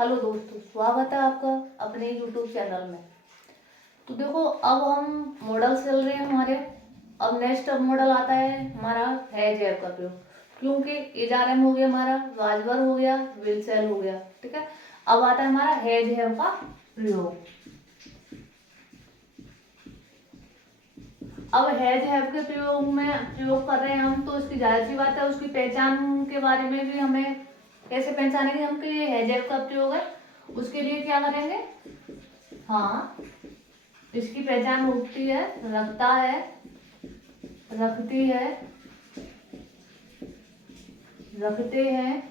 Hello दोस्तों, स्वागत है आपका अपने यूट्यूब चैनल में। तो देखो, अब हम मॉडल चल रहे हैं हमारे। अब नेक्स्ट मॉडल आता है हमारा है जैब का प्रयोग, क्योंकि एजारएम हो गया हमारा, वाजवर हो गया, विलसेल हो गया। ठीक है, अब आता है हमारा है जैब का प्रयोग। अब है जैब के प्रयोग कर रहे हैं हम, तो उसकी जाहिर सी बात है उसकी पहचान के बारे में भी हमें कैसे पहचानेंगे हम कि ये है जैब का प्रयोग है। उसके लिए क्या करेंगे, हाँ, इसकी पहचान होती है रखता है, रखती है, रखते हैं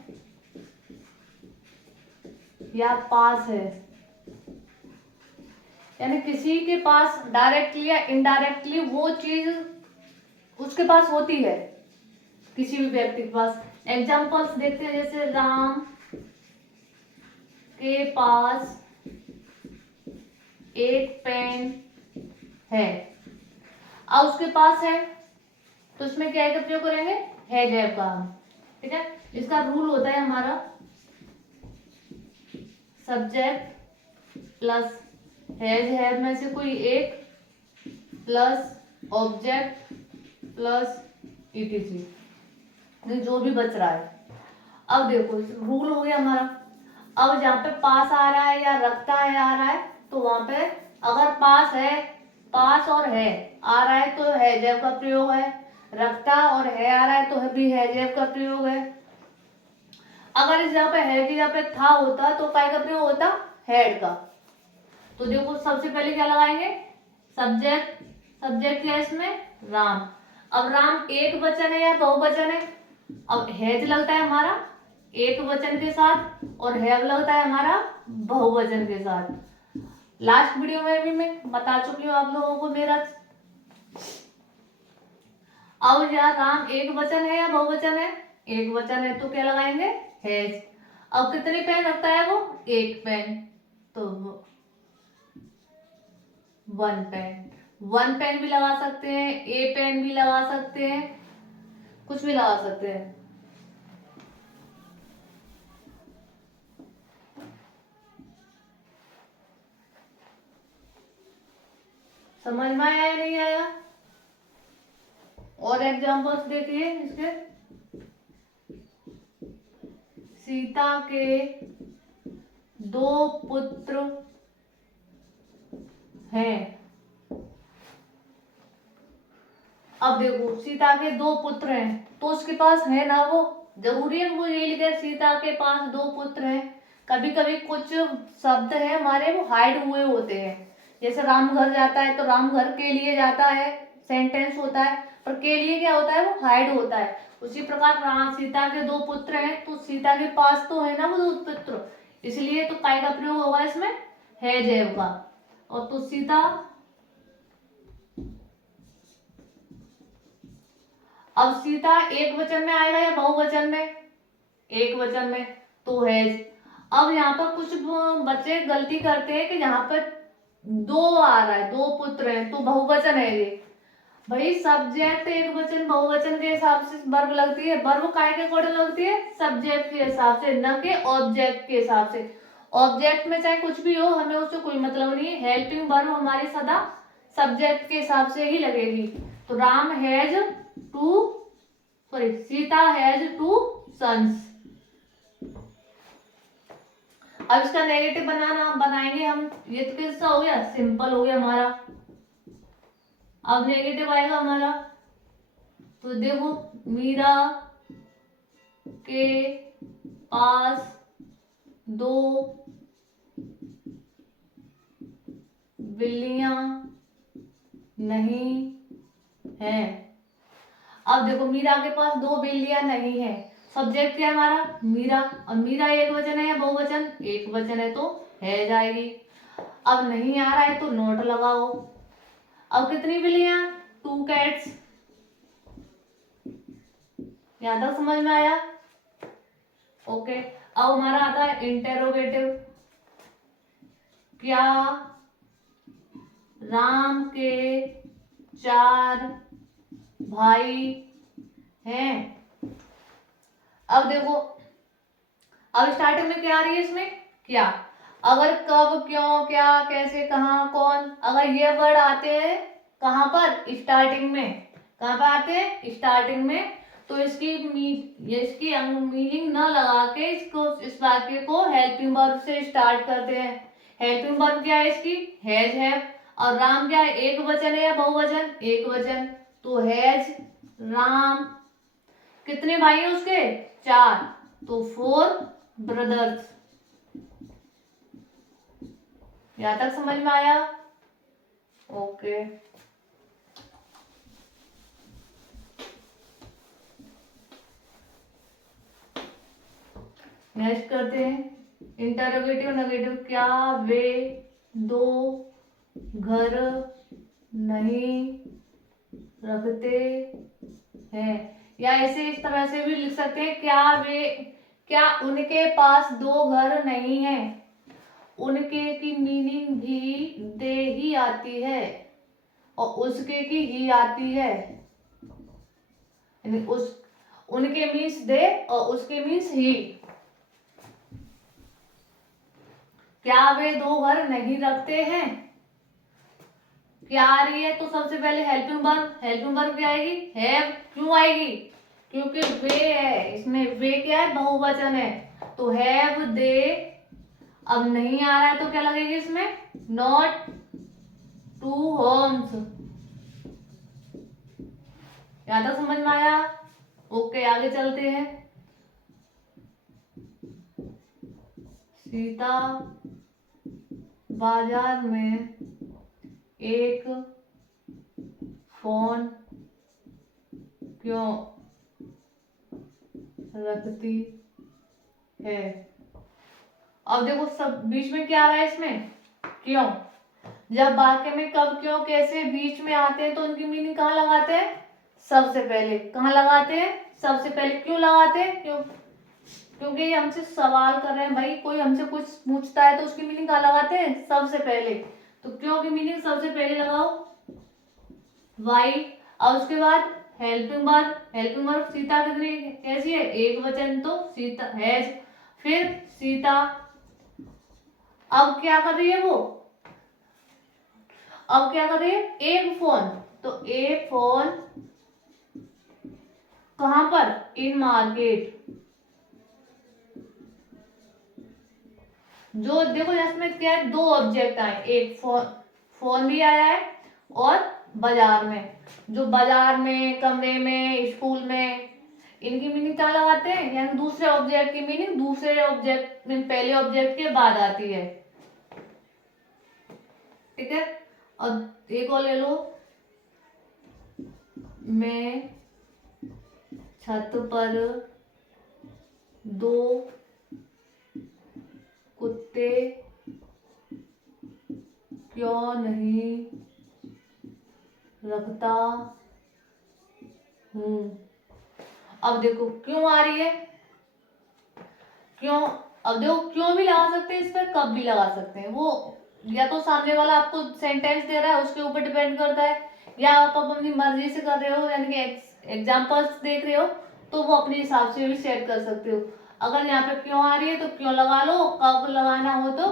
या पास है। यानी किसी के पास डायरेक्टली या इनडायरेक्टली वो चीज उसके पास होती है, किसी भी व्यक्ति के पास। एग्जांपल्स देखते हैं, जैसे राम के पास एक पेन है। अब उसके पास है तो इसमें क्या का प्रयोग करेंगे, है जैब का हम। ठीक है, इसका रूल होता है हमारा सब्जेक्ट प्लस हैज में से कोई एक प्लस ऑब्जेक्ट प्लस ईटीसी, जो भी बच रहा है। अब देखो, रूल हो गया हमारा। अब जहाँ पे पास आ रहा है या रखता है आ रहा है, तो वहां पे अगर पास है, पास और है आ रहा है तो है जैब का प्रयोग है। रखता और है आ रहा है तो भी है जैब का प्रयोग है। अगर इस जगह पे है की जगह पे था होता तो काय का प्रयोग होता, हेड का। तो देखो, सबसे पहले क्या लगाएंगे, सब्जेक्ट। सब्जेक्ट क्या है इसमें, राम। अब राम एक वचन है या बहुवचन है। अब हैज लगता है हमारा एक वचन के साथ और हैव लगता है हमारा बहुवचन के साथ। लास्ट वीडियो में भी मैं बता चुकी हूँ आप लोगों को मेरा। अब यहाँ राम एक वचन है या बहुवचन है, एक वचन है तो क्या लगाएंगे, हैज। अब कितनी पेन रखता है वो, एक पेन, तो वन पेन। वन पेन भी लगा सकते हैं, ए पेन भी लगा सकते हैं, कुछ भी लगा सकते हैं। समझ में आया या नहीं आया? और एग्जांपल्स देखिए इसके। सीता के दो पुत्र हैं। अब देखो, सीता के दो पुत्र हैं तो उसके पास है ना, वो जरूरी है वो ये लिखे सीता के पास दो पुत्र हैं। कभी कभी कुछ शब्द है हमारे वो हाइड हुए होते हैं, जैसे राम घर जाता है तो राम घर के लिए जाता है, सेंटेंस होता है, पर के लिए क्या होता है, वो हाइड होता है। उसी प्रकार राम सीता के दो पुत्र हैं तो सीता के पास तो है ना वो दो पुत्र, इसलिए तो काय का प्रयोग होगा इसमें, है जैव का। और तो सीता, अब सीता एक वचन में आएगा या बहुवचन में, एक वचन में, तो हैज। अब यहाँ पर कुछ बच्चे गलती करते हैं कि यहाँ पर दो आ रहा है, दो पुत्र हैं तो बहुवचन है ये। भाई सब्जेक्ट एक वचन बहुवचन के हिसाब से वर्ब लगती है, वर्ब काय के अकॉर्डिंग लगती है, सब्जेक्ट के हिसाब से, न कि ऑब्जेक्ट के हिसाब से। ऑब्जेक्ट में चाहे कुछ भी हो, हमें उससे कोई मतलब नहीं है। हेल्पिंग वर्ब हमारी सदा सब्जेक्ट के हिसाब से ही लगेगी। तो Ram has two, sorry, Sita has two sons. अब इसका नेगेटिव बनाएंगे हम। ये तो कैसा हो गया, सिंपल हो गया हमारा। अब नेगेटिव आएगा हमारा, तो देखो, मीरा के पास दो बिल्लियां नहीं है। अब देखो, मीरा के पास दो बिल्लियां नहीं है, सब्जेक्ट क्या है हमारा, मीरा। अब मीरा एक वचन है या बहुवचन, एक वचन है तो है जाएगी। अब नहीं आ रहा है तो नोट लगाओ। अब कितनी बिल्लियां, टू कैट्स। यहां तक समझ में आया? ओके। अब हमारा आता है इंटेरोगेटिव। क्या राम के चार भाई हैं? अब देखो, अब स्टार्टिंग में क्या आ रही है इसमें, क्या। अगर कब, क्यों, क्या, कैसे, कहाँ, कौन, अगर ये वर्ड आते हैं कहाँ पर, स्टार्टिंग में, कहाँ पर आते हैं, स्टार्टिंग में, तो इसकी मीनिंग न लगा के इसको, इस वाक्य को हेल्पिंग वर्ब से स्टार्ट करते हैं। हेल्पिंग वर्ब क्या है इसकी, हैज, हैव। और राम क्या है, एक वचन है या बहुवचन, एक वचन, तो हैज राम। कितने भाई हैं उसके, 4, तो 4 ब्रदर्स। यहां तक समझ में आया। ओके, नेक्स्ट करते हैं इंटरोगेटिव नेगेटिव। क्या वे दो घर नहीं रखते हैं, या ऐसे इस तरह से भी लिख सकते हैं, क्या उनके पास 2 घर नहीं है। उनके की मीनिंग ही दे ही आती है, और उसके की ही आती है। यानी उस, उनके मीन्स दे और उसके मीन्स ही। क्या वे 2 घर नहीं रखते हैं, क्या आ रही है, तो सबसे पहले हेल्पिंग वर्ब। हेल्पिंग वर्ब क्या आएगी, हैव। क्यों आएगी, क्योंकि वे है, इसमें वे क्या है, बहुवचन है, तो हैव दे। अब नहीं आ रहा है तो क्या लगेगी इसमें, नॉट 2 होम्स। यहां तक समझ में आया। ओके, आगे चलते हैं। सीता बाजार में एक फोन क्यों रखती है। अब देखो सब बीच में क्या आ रहा है इसमें, क्यों। जब वाक्य में कब, क्यों, कैसे बीच में आते हैं तो उनकी मीनिंग कहाँ लगाते हैं, सबसे पहले। कहाँ लगाते हैं, सबसे पहले। क्यों लगाते हैं, क्योंकि ये हमसे सवाल कर रहे हैं भाई, कोई हमसे कुछ पूछता है तो उसकी मीनिंग कहाँ लगाते हैं, सबसे पहले। तो क्यों की मीनिंग सबसे पहले लगाओ, वाई। और उसके बाद helping verb. Helping verb Sita कितनी कैसी है, एक वचन, तो सीता हैज। फिर सीता अब क्या कर रही है वो, अब क्या कर रही है, एक फोन, तो ए फोन कहां पर, इन मार्केट। जो देखो इसमें क्या है, 2 ऑब्जेक्ट आए, एक फोन, फोन भी आया है, और बाजार में। जो बाजार में, कमरे में, स्कूल में, इनकी मीनिंग क्या लगाते हैं, यानी दूसरे ऑब्जेक्ट की मीनिंग दूसरे ऑब्जेक्ट में पहले ऑब्जेक्ट के बाद आती है। ठीक है, और एक और ले लो, मैं छत पर 2 कुत्ते क्यों नहीं रखता हूं। अब देखो क्यों आ रही है, क्यों। अब देखो क्यों भी लगा सकते हैं इस पर, कब भी लगा सकते हैं, वो या तो सामने वाला आपको सेंटेंस दे रहा है उसके ऊपर डिपेंड करता है, या आप अपनी मर्जी से कर रहे हो, यानी कि एग्जाम्पल्स देख रहे हो, तो वो अपने हिसाब से भी सेट कर सकते हो। अगर यहाँ पे क्यों आ रही है तो क्यों लगा लो, कब लगाना हो तो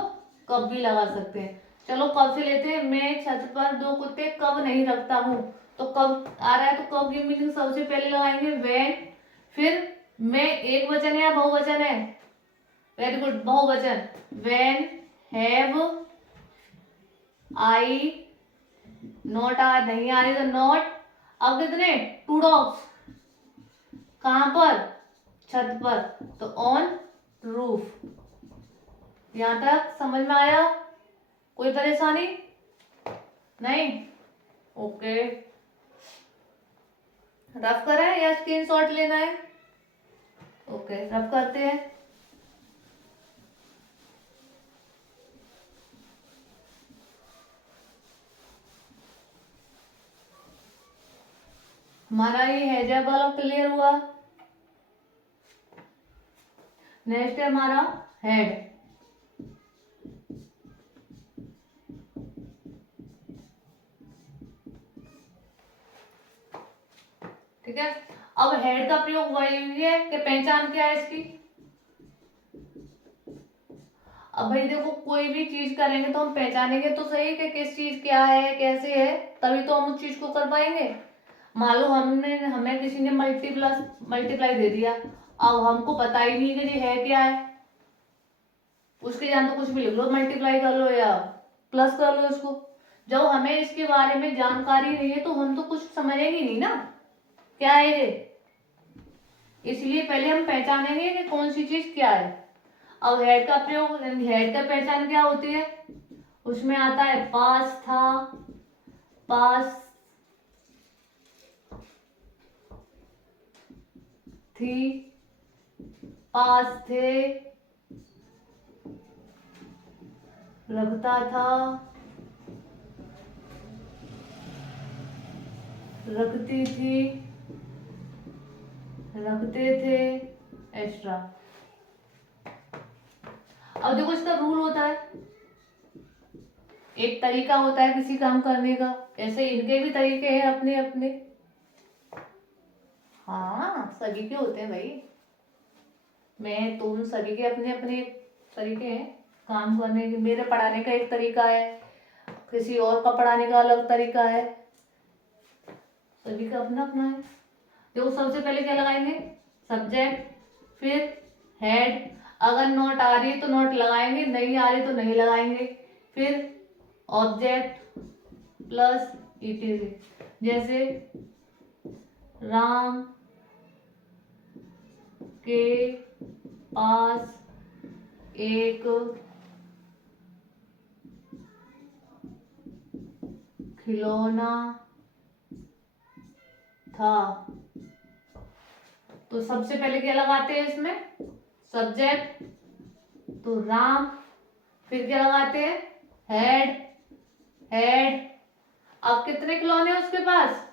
कब भी लगा सकते हैं। चलो कब से लेते हैं, मैं छत पर 2 कुत्ते कब नहीं रखता हूँ, तो कब आ रहा है तो कब की मीनिंग सबसे पहले लगाएंगे, व्हेन। फिर मैं एक वचन है या बहुवचन है, वेरी गुड, बहुवचन, व्हेन, हैव, आई, नॉट, आ नहीं आ रही तो नॉट। अब कितने, 2 डॉग्स, कहां पर, छत पर, तो ऑन रूफ। यहां तक समझ में आया, कोई परेशानी नहीं। ओके, रफ करा है या स्क्रीनशॉट लेना है, ओके रफ करते हैं। हमारा ये हैजा वाला क्लियर हुआ। नेक्स्ट है हमारा हेड। ठीक है, अब हेड का प्रयोग वही है कि पहचान क्या है इसकी। अब भाई देखो, कोई भी चीज करेंगे तो हम पहचानेंगे तो सही कि किस चीज क्या है, कैसे है, तभी तो हम उस चीज को कर पाएंगे। मान लो हमें किसी ने मल्टीप्लाई दे दिया, अब हमको पता ही नहीं कि ये है क्या है, उसके जान तो कुछ भी लिख लो, मल्टीप्लाई कर लो या प्लस कर लो इसको। जब हमें इसके बारे में जानकारी नहीं है तो हम तो कुछ समझेंगे नहीं ना क्या है ये। इसलिए पहले हम पहचानेंगे कि कौन सी चीज क्या है। अब हेड का प्रयोग, हेड का पहचान क्या होती है, उसमें आता है पास था, पास थी, पास थे, रखता था, रखती थी, रखते थे, एक्स्ट्रा। अब देखो, इसका रूल होता है, एक तरीका होता है किसी काम करने का, ऐसे इनके भी तरीके हैं अपने अपने। हाँ, सभी के होते हैं भाई, मैं तुम सभी के अपने अपने तरीके हैं काम करने के। मेरे पढ़ाने का एक तरीका है, किसी और का पढ़ाने का अलग तरीका है, सभी का अपना अपना है। देखो, सबसे पहले क्या लगाएंगे, सब्जेक्ट, फिर हेड। अगर नोट आ रही है तो नोट लगाएंगे, नहीं आ रही तो नहीं लगाएंगे। फिर ऑब्जेक्ट प्लस ईटीसी, जैसे राम के पास एक खिलौना था। तो सबसे पहले क्या लगाते हैं इसमें, सब्जेक्ट, तो राम। फिर क्या लगाते हैं, हेड, हेड। अब कितने खिलौने हैं उसके पास,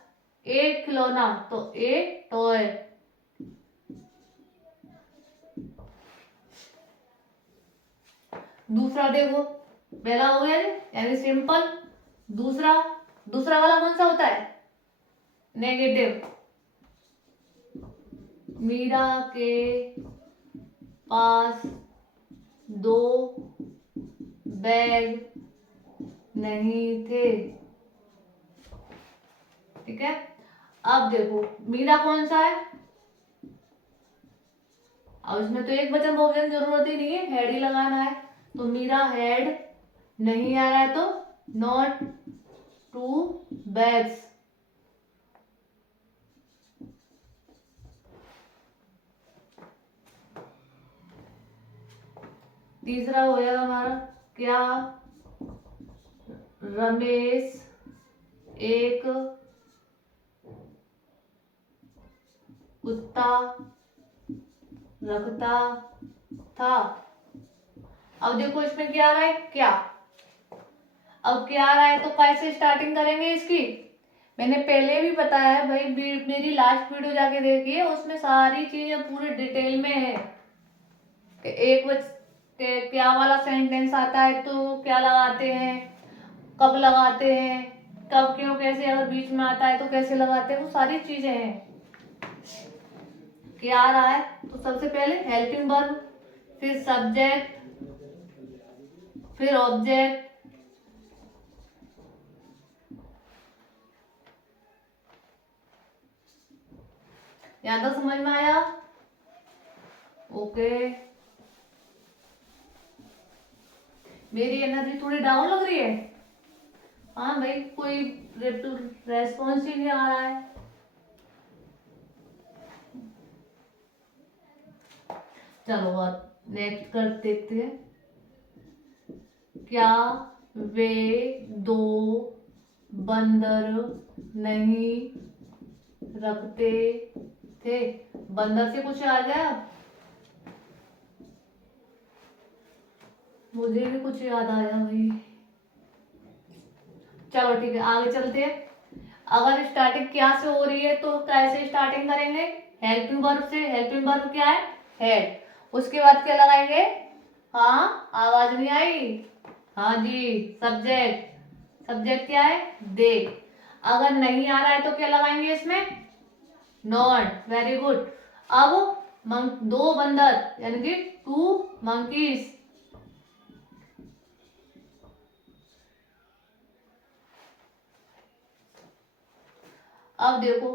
एक खिलौना, तो ए टॉय। दूसरा देखो, पहला हो गया यानी सिंपल। दूसरा, दूसरा वाला कौन सा होता है, नेगेटिव। मीरा के पास दो बैग नहीं थे। ठीक है, अब देखो मीरा कौन सा है, अब इसमें तो एक वचन बहुवचन की जरूरत ही नहीं है, हेड ही लगाना है। तो मीरा हेड नहीं आ रहा है तो नॉट टू बैग्स। तीसरा हो जाएगा हमारा, क्या रमेश एक कुत्ता रखता था। अब देखो इसमें क्या आ रहा है, क्या। अब क्या आ रहा है तो कैसे स्टार्टिंग करेंगे इसकी, मैंने पहले भी बताया है भाई, मेरी लास्ट वीडियो जाके देखिए, उसमें सारी चीजें पूरे डिटेल में है कि एक क्या वाला सेंटेंस आता है तो क्या लगाते हैं, कब लगाते हैं, कब क्यों कैसे, अगर बीच में आता है तो कैसे लगाते हैं, वो सारी चीजें हैं। क्या आ रहा है तो सबसे पहले हेल्पिंग वर्ब, फिर सब्जेक्ट, फिर ऑब्जेक्ट, यहां तक समझ में आया, ओके। मेरी एनर्जी थोड़ी डाउन लग रही है, हाँ भाई, कोई रेस्पॉन्स ही नहीं आ रहा है। चलो अब नेक्स्ट कर देखते हैं, क्या वे दो बंदर नहीं रखते थे। बंदर से कुछ आ गया, मुझे भी कुछ याद आया भाई। चलो ठीक है, आगे चलते हैं। अगर स्टार्टिंग क्या से हो रही है तो कैसे स्टार्टिंग करेंगे, हेल्पिंग वर्ब से। हेल्पिंग वर्ब क्या है, हेड। उसके बाद क्या लगाएंगे, हाँ आवाज नहीं आई, हाँ जी, सब्जेक्ट। सब्जेक्ट क्या है, दे। अगर नहीं आ रहा है तो क्या लगाएंगे इसमें, नॉट, वेरी गुड। अब दो बंदर यानी कि टू मंकीज, अब देखो,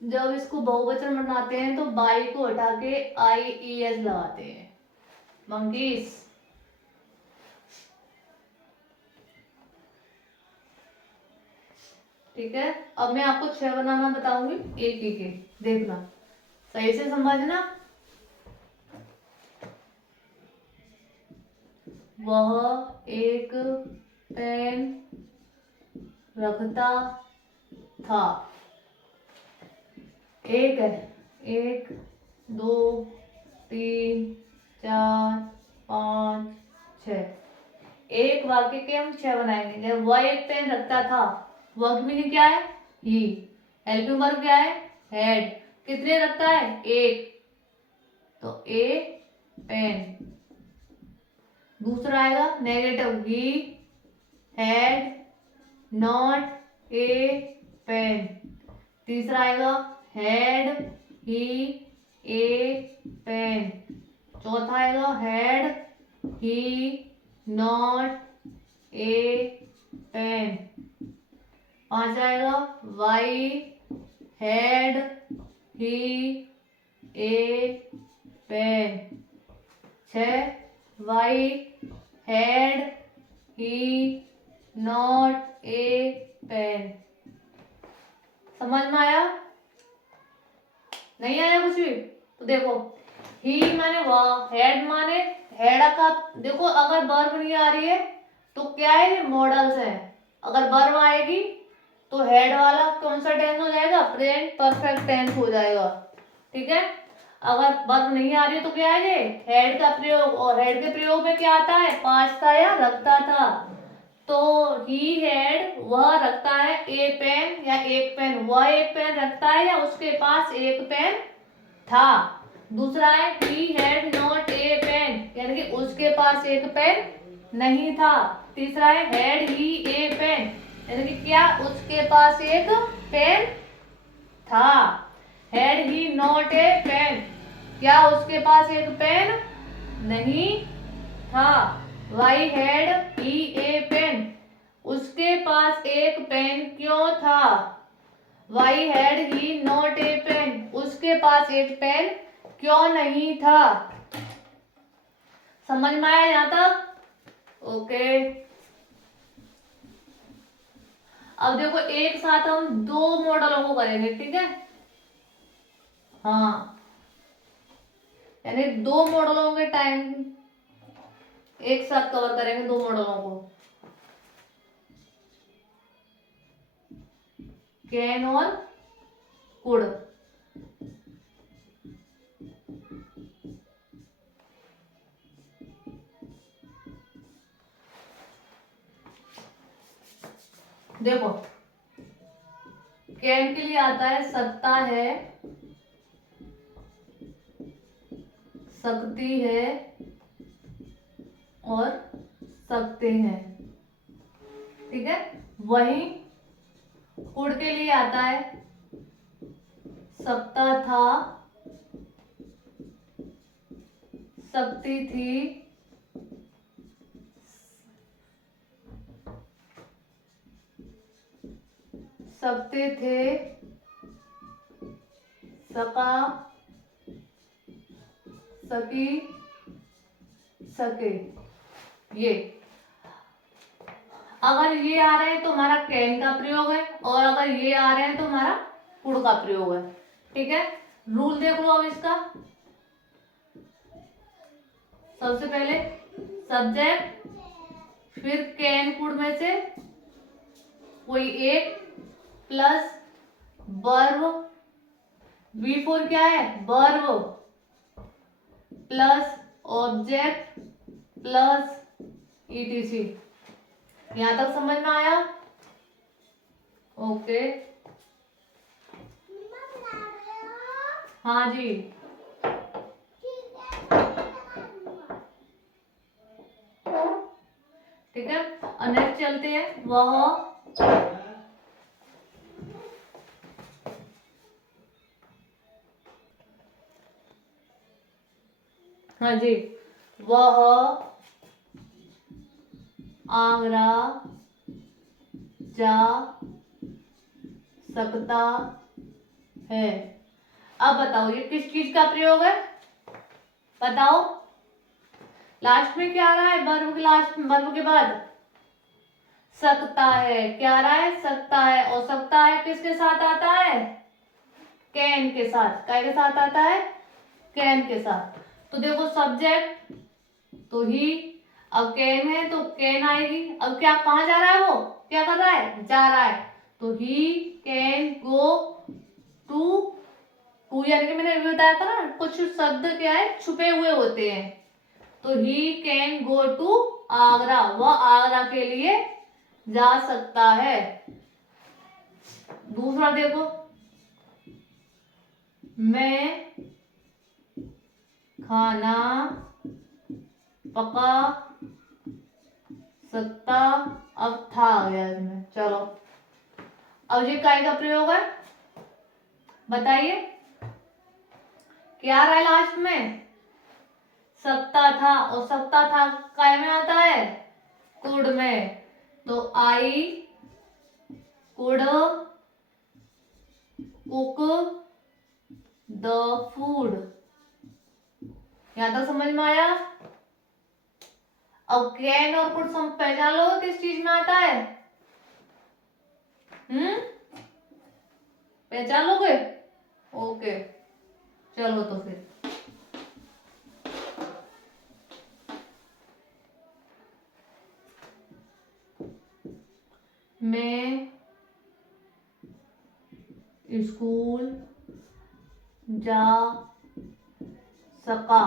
जब इसको बहुवचन बनाते हैं तो बाई को हटा के IES लगाते हैं, मंकीस। ठीक है, अब मैं आपको 6 बनाना बताऊंगी एक एक के, देखना सही से समझना। वह एक पेन रखता था। एक है, 1 2 3 4 5 6। एक वाक्य के हम 6 बनाएंगे। जब वह एक पेन रखता था, वर्ब की मीनिंग क्या है? ही। हेल्पिंग वर्ब क्या है? हैड। कितने रखता है? एक, तो ए पेन। दूसरा आएगा negative, he had not a pen. तीसरा आएगा हैड ही ए पेन। चौथा आएगा had he not a pen. पांचवा आएगा why had he a pen. 6 why had he not a pen. समझ में आया? नहीं आया कुछ भी? तो देखो, ही माने वह, हेड माने हेड का, देखो अगर वर्ब नहीं आ रही है तो क्या है? मॉडल्स है। अगर वर्ब आएगी तो हेड वाला कौन सा टेंस हो जाएगा? प्रेजेंट परफेक्ट टेंस हो जाएगा। ठीक है, अगर वर्ब नहीं आ रही है तो क्या है? हेड का प्रयोग, और हेड के प्रयोग में क्या आता है? पास था या रखता था। तो ही हैड, वह रखता है, ए पेन या एक पेन, वह एक पेन रखता है या उसके पास एक पेन था। दूसरा है he had not a pen, यानी कि उसके पास एक पेन नहीं था। तीसरा है हैड ही ए पेन, यानी कि क्या उसके पास एक पेन था। Had he not a pen, क्या उसके पास एक पेन नहीं था। Why had he a pen, उसके पास एक पेन क्यों था। Why had he not a pen, उसके पास एक पेन क्यों नहीं था। समझ में आया यहां तक? ओके। अब देखो एक साथ हम 2 मॉडलों को करेंगे। ठीक है, हाँ, यानी 2 मॉडलों के टाइम एक साथ कवर करेंगे, 2 मॉडलों को, कैन और कुड। देखो, कैन के लिए आता है सकता है, सकती है और सकते हैं। ठीक है, वही कुड के लिए आता है सकता था, सकती थी, सकते थे, सका, सकी, सके। ये अगर ये आ रहे हैं तो हमारा कैन का प्रयोग है, और अगर ये आ रहे हैं तो हमारा कुड का प्रयोग है। ठीक है, रूल देख लो अब इसका। सबसे पहले सब्जेक्ट, फिर कैन कुड में से कोई एक प्लस वर्ब, V4 क्या है? Verb, plus object plus ETC। यहां तक समझ में आया? ओके, हाँ जी। ठीक है, और नेक्स्ट चलते हैं। वह हाँ जी, वह आगरा जा सकता है। अब बताओ ये किस चीज का प्रयोग है, बताओ। लास्ट में क्या आ रहा है, वर्ब के लास्ट, वर्ब के बाद सकता है। क्या आ रहा है, सकता है। और सकता है किसके साथ आता है, कैन के साथ। क्या के साथ आता है, कैन के साथ। तो देखो सब्जेक्ट तो ही, अब कैन है तो कैन आएगी। अब क्या, कहाँ जा रहा है, वो क्या कर रहा है, जा रहा है। तो he can go to, to यानी कि मैंने अभी बताया था ना, कुछ शब्द क्या है, छुपे हुए होते हैं। तो he can go to Agra, वह आगरा के लिए जा सकता है। दूसरा देखो, मैं खाना पका सकता, अब था आ गया इसमें। चलो अब ये काय का प्रयोग है, बताइए क्या आ रहा है लास्ट में, सकता था। और सकता था काय में आता है, कुड में। तो I could cook the food. यहां तक समझ में आया। अब कैन और कुड पहचान लो किस चीज में आता है, पहचान लोगे, ओके। चलो तो फिर मैं स्कूल जा सका।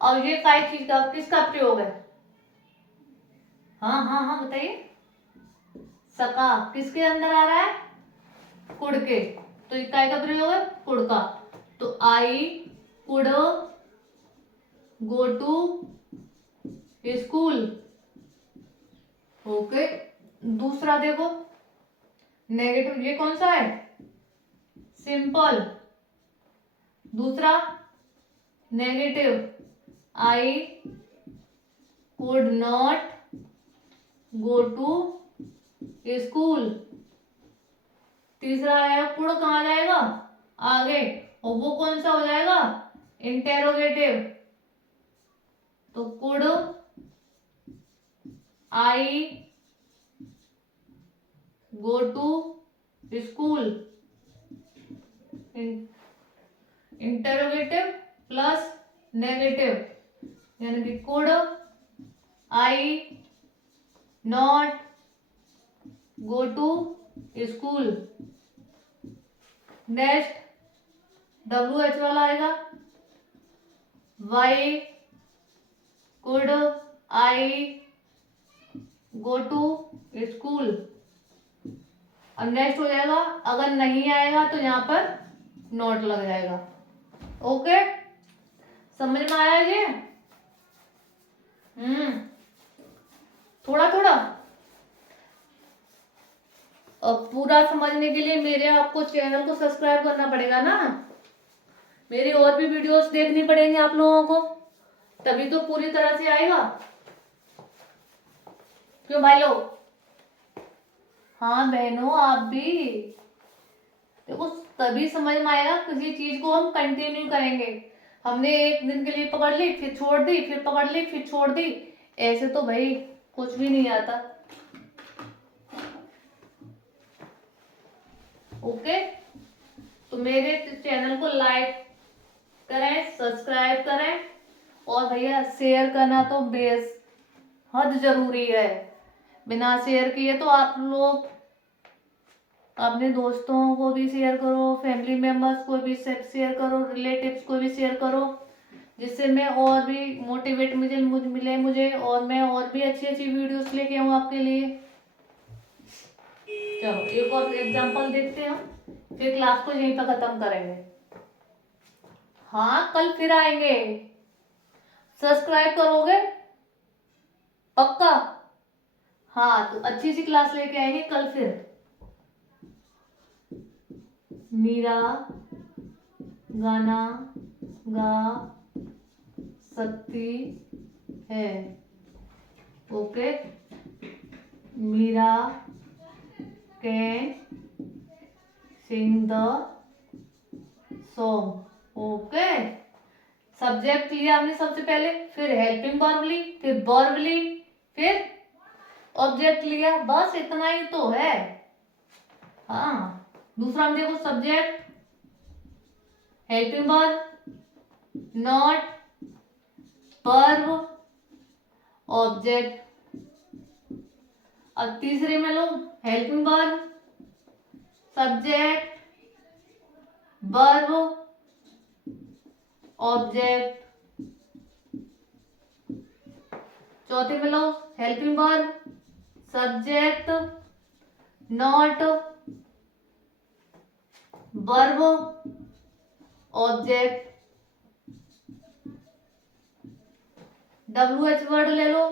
और ये काय चीज का, किसका प्रयोग है, हाँ हाँ हाँ बताइए। सका किसके अंदर आ रहा है, कुड़ के। तो ये काय का प्रयोग है, कुड़ का। तो I could go to school, okay. दूसरा देखो नेगेटिव, ये कौन सा है, सिंपल। दूसरा negative, I could not go to school. तीसरा है कुड़, कहाँ जाएगा, आगे। और वो कौन सा हो जाएगा, इंटेरोगेटिव। तो could I go to school, interrogative plus negative, यानी कि could I not go to school. Next W H वाला आएगा, why could I go to school. अब नेक्स्ट हो जाएगा, अगर नहीं आएगा तो यहाँ पर नोट लग जाएगा, ओके। समझ में आया ये, थोड़ा थोड़ा। अब पूरा समझने के लिए मेरे आपको चैनल को सब्सक्राइब करना पड़ेगा ना, मेरी और भी वीडियोस देखनी पड़ेंगी आप लोगों को, तभी तो पूरी तरह से आएगा। क्यों भाई लोग, हाँ बहनों आप भी देखो, तभी समझ में आएगा। किसी चीज को हम कंटिन्यू करेंगे, हमने एक दिन के लिए पकड़ ली फिर छोड़ दी, फिर पकड़ ली फिर छोड़ दी, ऐसे तो भाई कुछ भी नहीं आता, ओके। तो मेरे चैनल को लाइक करें, सब्सक्राइब करें, और भैया शेयर करना तो बेहद जरूरी है। बिना शेयर किए तो आप लोग अपने दोस्तों को भी शेयर करो, फैमिली मेंबर्स को भी शेयर करो, रिलेटिव्स को भी शेयर करो, जिससे मैं और भी मोटिवेट मिले मुझे, और मैं और भी अच्छी अच्छी वीडियोस लेके आऊँ आपके लिए। चलो एक और एग्जांपल देखते हैं, फिर क्लास को यहीं पर खत्म करेंगे। हाँ कल फिर आएंगे, सब्सक्राइब करोगे पक्का, हाँ तो अच्छी सी क्लास लेके आएंगे कल फिर। मीरा गाना गा सकती है, okay. Meera can sing the song. Okay, subject लिया हमने सबसे पहले, फिर हेल्पिंग वर्ब ली, फिर वर्ब ली, फिर ऑब्जेक्ट लिया, बस इतना ही तो है। हाँ, दूसरा हम देखो, subject, helping verb, not, verb, object. अब तीसरे में लो, helping verb, subject, verb, object. चौथे में लो, helping verb, subject, not, verb, object. WH word ले लो,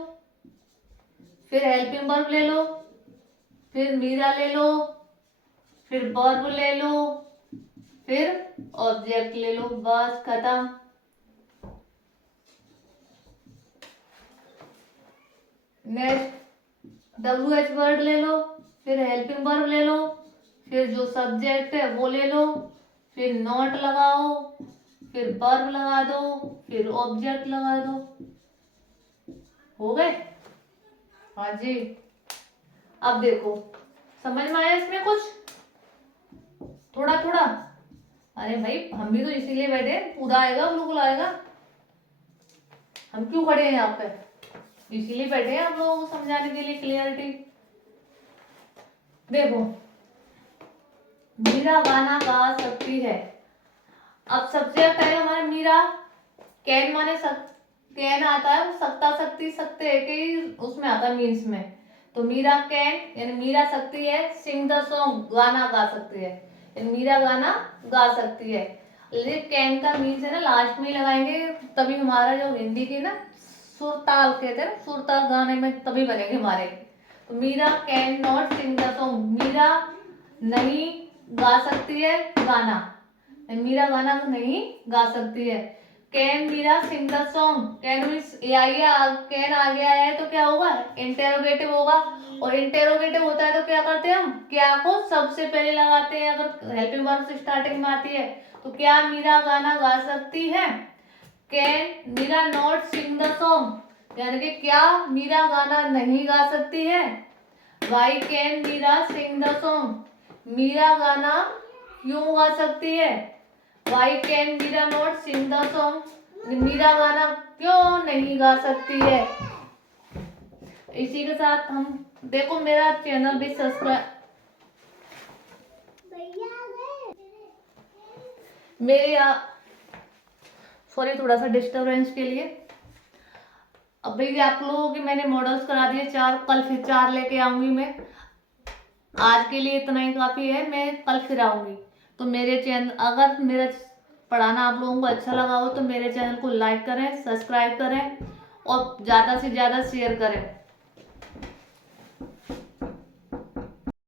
फिर हेल्पिंग वर्ब ले लो, फिर मीरा ले लो, फिर वर्ब ले लो, फिर ऑब्जेक्ट ले लो, बस खत्म। नेक्स्ट, WH वर्ड ले लो, फिर हेल्पिंग वर्ब ले लो, फिर जो सब्जेक्ट है वो ले लो, फिर नॉट लगाओ, फिर वर्ब लगा दो, फिर ऑब्जेक्ट लगा दो। हो गए? हाँ जी। अब देखो, समझ में आया इसमें कुछ? थोड़ा थोड़ा? अरे भाई, हम भी तो इसीलिए बैठे हैं, पूरा आएगा बिल्कुल आएगा। हम क्यों खड़े हैं यहाँ पे? इसीलिए बैठे हैं आप लोगों को समझाने के लिए, क्लियरिटी। देखो, मीरा गाना गा सकती है। अब सब्जेक्ट है हमारा मीरा, कैन माने कैन आता है, सकता सकती सकते है कि उसमें आता है, मीन्स में। तो मीरा कैन यानी मीरा सकती है, सिंग द सॉन्ग गाना गा सकती है, यानी मीरा गाना गा सकती है। लेकिन कैन का मीन्स है ना, लास्ट में ही लगाएंगे, तभी हमारा जो हिंदी की ना सुरताल कहते हैं ना, सुरताल गाने में तभी बनेंगे हमारे। तो Meera can not sing the song, Meera नहीं गा सकती है गाना, मीरा गाना नहीं गा सकती है। Can Meera sing the song, can means can आगे आया है तो क्या होगा, इंटेरोगेटिव होगा, और इंटेरोगेटिव होता है तो क्या करते हैं हम, क्या को सबसे पहले लगाते हैं, अगर हेल्पिंग वर्ब से स्टार्टिंग में आती है। तो क्या मीरा गाना गा सकती है? Can Meera not sing the song, यानी कि क्या मीरा गाना नहीं गा सकती है? Why can Meera sing the song, Meera गाना क्यों गा सकती है? Why can Meera not sing the song, Meera गाना क्यों नहीं गा सकती है? इसी के साथ हम देखो, मेरा चैनल भी सब्सक्राइब, मेरे सॉरी थोड़ा सा डिस्टरबेंस के लिए। अब भाई आप लोगों के मैंने मॉडल्स करा दिए 4, कल फिर 4 लेके आऊंगी मैं। आज के लिए इतना ही काफी है, मैं कल फिर आऊंगी। तो मेरे चैनल, अगर मेरा पढ़ाना आप लोगों को अच्छा लगा हो तो मेरे चैनल को लाइक करें, सब्सक्राइब करें और ज़्यादा से ज़्यादा शेयर करें।